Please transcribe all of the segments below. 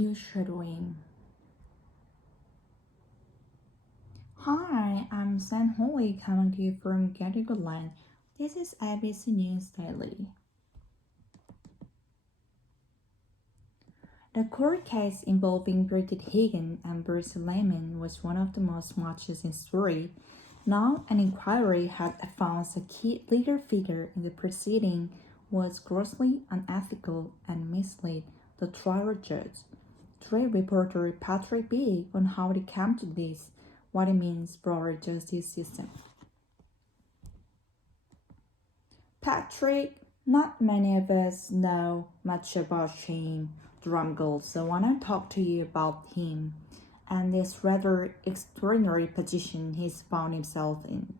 영어쉐도잉. Hi, I'm San Holly coming to you from Gattigoland. This is ABC News Daily. The court case involving Bridget Higgins and Bruce Lemon was one of the most watched in history. Now, an inquiry had found a key leader figure in the proceeding was grossly unethical and misled the trial judge. Trade reporter Patrick B. on how it came to this, what it means for our justice system. Patrick, not many of us know much about Shane Drumgold, so I want to talk to you about him and this rather extraordinary position he's found himself in.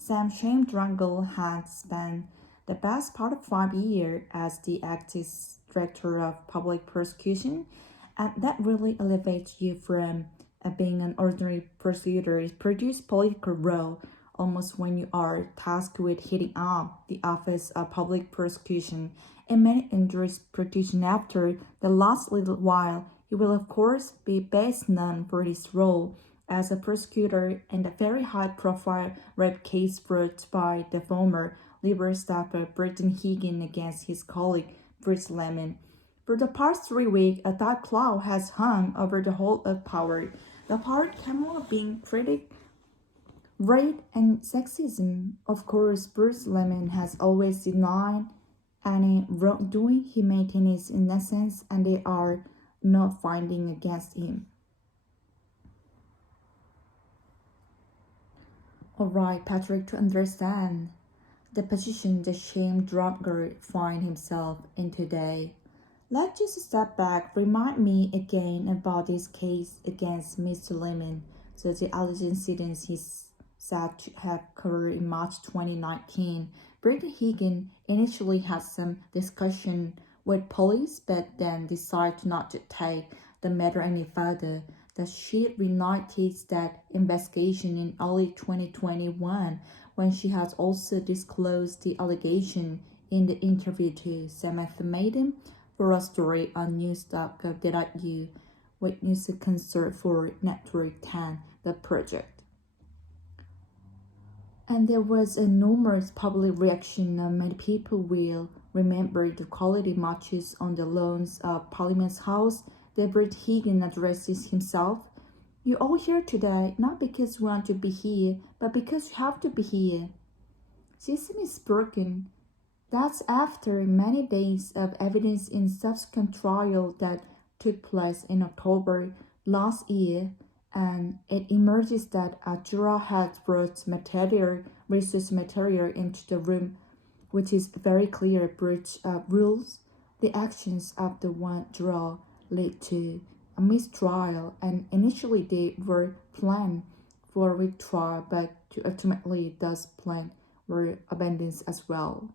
Shane Drumgold had spent the best part of 5 years as the acting director of public prosecution, and that really elevates you from being an ordinary prosecutor. It produces political role almost when you are tasked with heading up the office of public prosecution. And many injuries produced after the last little while, he will of course be best known for his role as a prosecutor in the very high-profile rape case brought by the former Liberal staffer Bridget Higgins against his colleague Bruce Lemon. For the past 3 weeks, a dark cloud has hung over the whole of power. The part capable of being critic, rape, and sexism. Of course, Bruce Lemon has always denied any wrongdoing. He maintains his innocence, and there are no findings against him. Alright, Patrick, to understand the position the Shane Drumgold finds himself in today, let's just step back. Remind me again about this case against Mr. Lemon. So the alleged incidents is said to have occurred in March 2019. Bridget Higgins initially had some discussion with police, but then decided not to take the matter any further. That she reignited that investigation in early 2021 when she has also disclosed the allegation in the interview to Samantha Maiden for a story on news.gov.au with news concern for Network 10, the project. And there was a enormous public reaction, and many people will remember the quality marches on the lawns of Parliament's House that Bridget Higgins addresses himself. "You all here today, not because you want to be here, but because you have to be here. System is broken." That's after many days of evidence in subsequent trial that took place in October last year, and it emerges that a juror had brought research material into the room, which is very clear breach of rules. The actions of the one juror led to a mistrial, and initially they were planned for a retrial, but ultimately those plans were abandoned as well.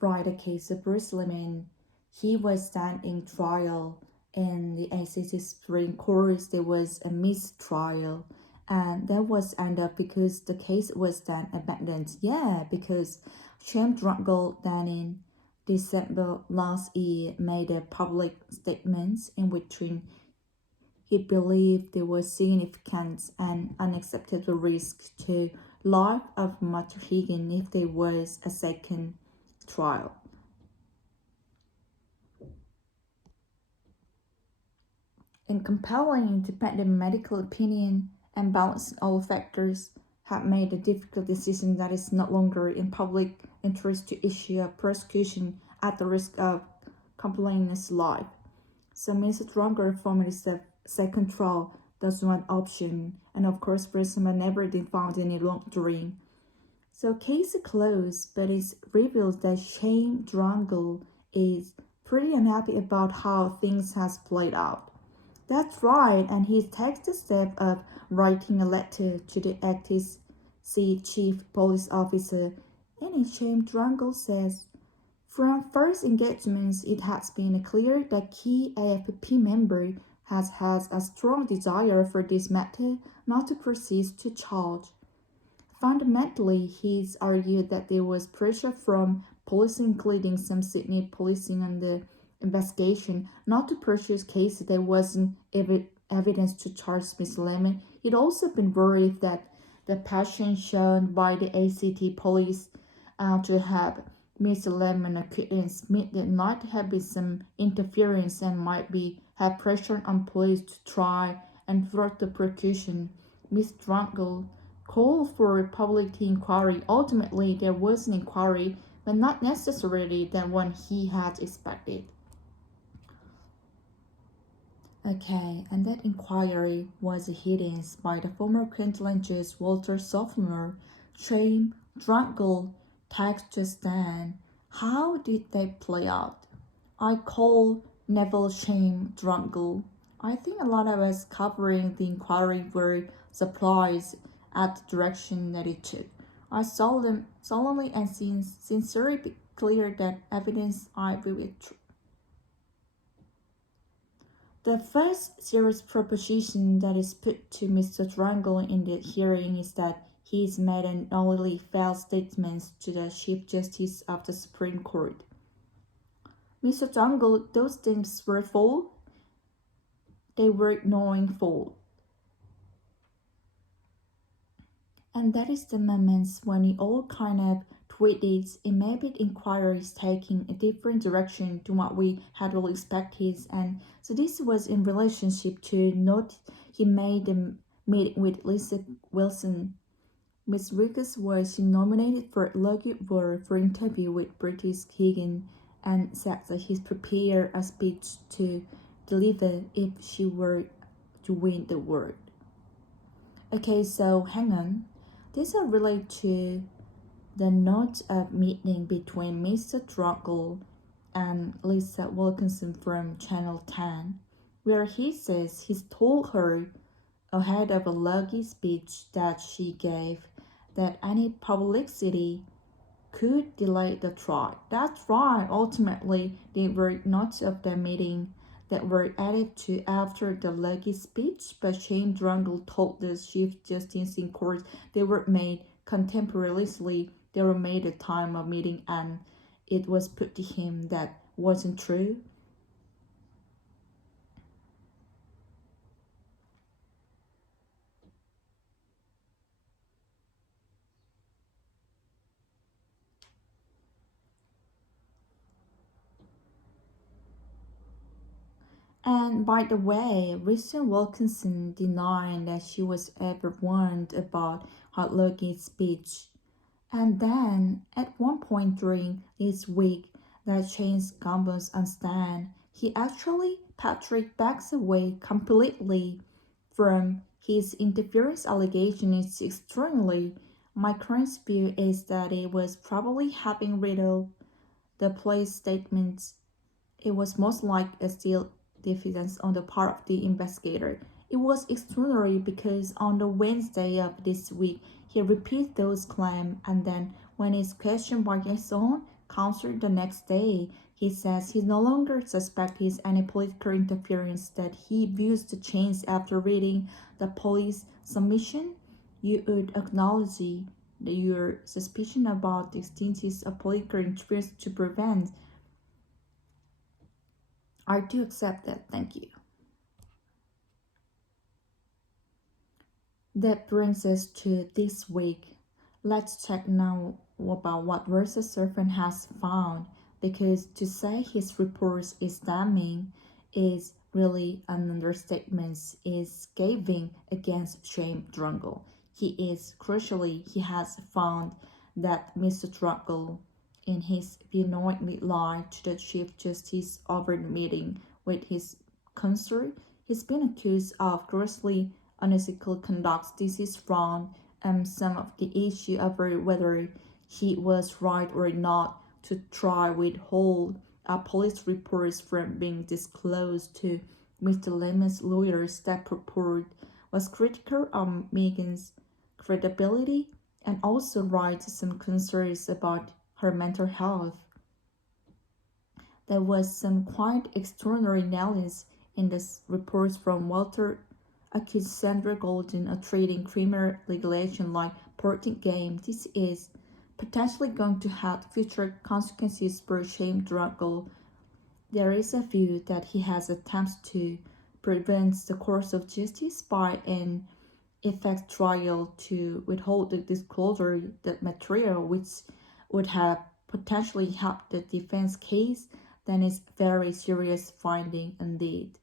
Right, the case of Bruce Lemon, he was standing trial in the ACC Supreme Court. There was a mistrial, and that was ended up because the case was then abandoned. Yeah, because Shane Drumgold then in December last year made a public statement in which he believed there was significant and unacceptable risk to life of Mr. Higgins if there was a second trial. In compelling independent medical opinion and balancing all factors have made a difficult decision that is no longer in public interest to issue a prosecution at the risk of complainant's life. So Mr. Drumgold formed a second trial. That's one option, and of course Bruce never did found any wrongdoing. So case closed, but it's revealed that Shane Drumgold is pretty unhappy about how things has played out. That's right, and he takes the step of writing a letter to the acting chief police officer. And Shane Drumgold says, "From first engagements, it has been clear that key AFP member has had a strong desire for this matter not to proceed to charge. Fundamentally, he's argued that there was pressure from police, including some Sydney policing on the investigation, not to pursue cases there wasn't evidence to charge Miss Lemon. He'd also been worried that the passion shown by the ACT police to have Mr. Lemon acquitted Smith there might have been some interference and might be have pressure on police to try and thwart the prosecution. Miss Drungle called for a public inquiry. Ultimately, there was an inquiry, but not necessarily the one he had expected. Okay, and that inquiry was headed by the former Queensland Judge Walter Sophomore. Shame, Drungle, tax just then. How did they play out? I call Neville Shame Drungle. I think a lot of us covering the inquiry were surprised at the direction that it took. I solemnly and sincerely declare that evidence I will withdraw. The first serious proposition that is put to Mr. Drungle in the hearing is that he has made an knowingly false statements to the Chief Justice of the Supreme Court. Mr. Drungle, those statements were false. They were knowing false. And that is the moments when it all kind of tweeted and maybe the inquiry is taking a different direction to what we had all expected. And so this was in relationship to note he made a meeting with Lisa Wilson. Miss Rickes was nominated for Lucky Award for interview with British Higgin and said that he's prepared a speech to deliver if she were to win the award. Okay, so hang on. These are related to the note of meeting between Mr. Drungle and Lisa Wilkinson from Channel 10, where he says he's told her ahead of a lucky speech that she gave that any publicity could delay the trial. That's right, ultimately there were notes of the meeting that were added to after the lucky speech, but Shane Drungle told the Chief Justice in court they were made contemporaneously. They were made at time of meeting, and it was put to him that wasn't true. And by the way, Rachel Wilkinson denied that she was ever warned about her lucky speech. And then, at one point during this week that changed Gamble's understand, he actually Patrick backs away completely from his interference allegation. It's extremely. My current view is that it was probably having read the police statements. It was most like a still defense on the part of the investigator. It was extraordinary because on the Wednesday of this week, he repeated those claims, and then when he's questioned by his own counsel the next day, he says he no longer suspects any political interference, that he views the change after reading the police submission. You would acknowledge your suspicion about the extent of political interference to prevent. I do accept that, thank you. That brings us to this week. Let's check now about what Versa Serpent has found, because to say his report is damning is really an understatement, is scathing against Shane Drungle. He has found that Mr. Drungle in his knowingly lied to the Chief Justice over the meeting with his consort. He's been accused of grossly unethical conduct. This is from some of the issue over whether he was right or not to try withhold police reports from being disclosed to Mr. Lemon's lawyers. That report was critical of Megan's credibility and also raised some concerns about her mental health. There was some quite extraordinary analysis in this report from Walter accused Sandra Golden of treating criminal legislation like board game. This is potentially going to have future consequences for Shane Drungle. there is a view that he has attempts to prevent the course of justice by an effect trial to withhold the disclosure the material which would have potentially helped the defense case, then is very serious finding indeed.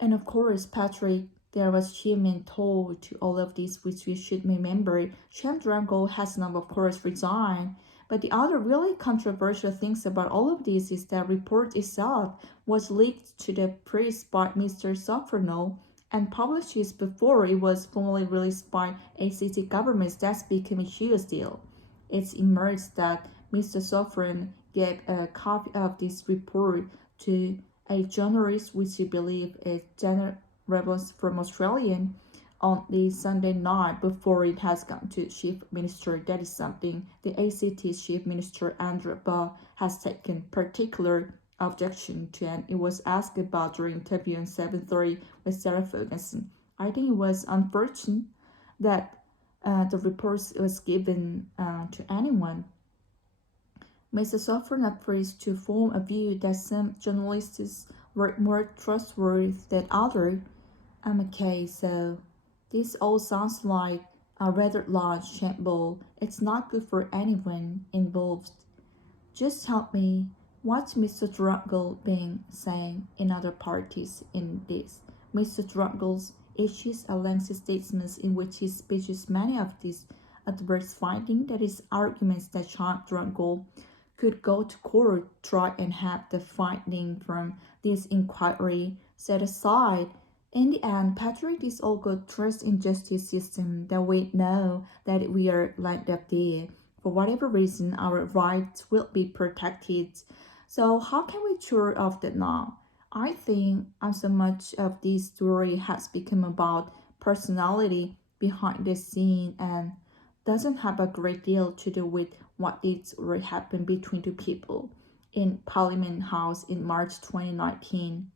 And of course, Patrick, there was shame and toll to all of this, which we should remember. Shem Drango has now, of course, resigned. But the other really controversial things about all of this is that report itself was leaked to the press by Mr. Sofrono and published before it was formally released by ACT government. That's became a huge deal. It's emerged that Mr. Sofron gave a copy of this report to a journalist which he believed is journalist from Australian on the Sunday night before it has gone to Chief Minister. That is something the ACT's Chief Minister Andrew Barr has taken particular objection to, and it was asked about during interview on 7:30 with Sarah Ferguson. I think it was unfortunate that the report was given to anyone. Mr. Sofron appears to form a view that some journalists were more trustworthy than others. Okay, so this all sounds like a rather large shambles. It's not good for anyone involved. Just help me. What's Mr. Druggle been saying in other parties in this? Mr. Druggles issues a lengthy statement in which he speeches many of these adverse findings, that is, arguments that Charles Druggle could go to court, try and have the finding from this inquiry set aside. In the end, Patrick is all good trust in justice system that we know that we are lined up there. For whatever reason, our rights will be protected. So how can we sure of that now? I think so much of this story has become about personality behind the scene and doesn't have a great deal to do with what did really happen between two people in Parliament House in March 2019.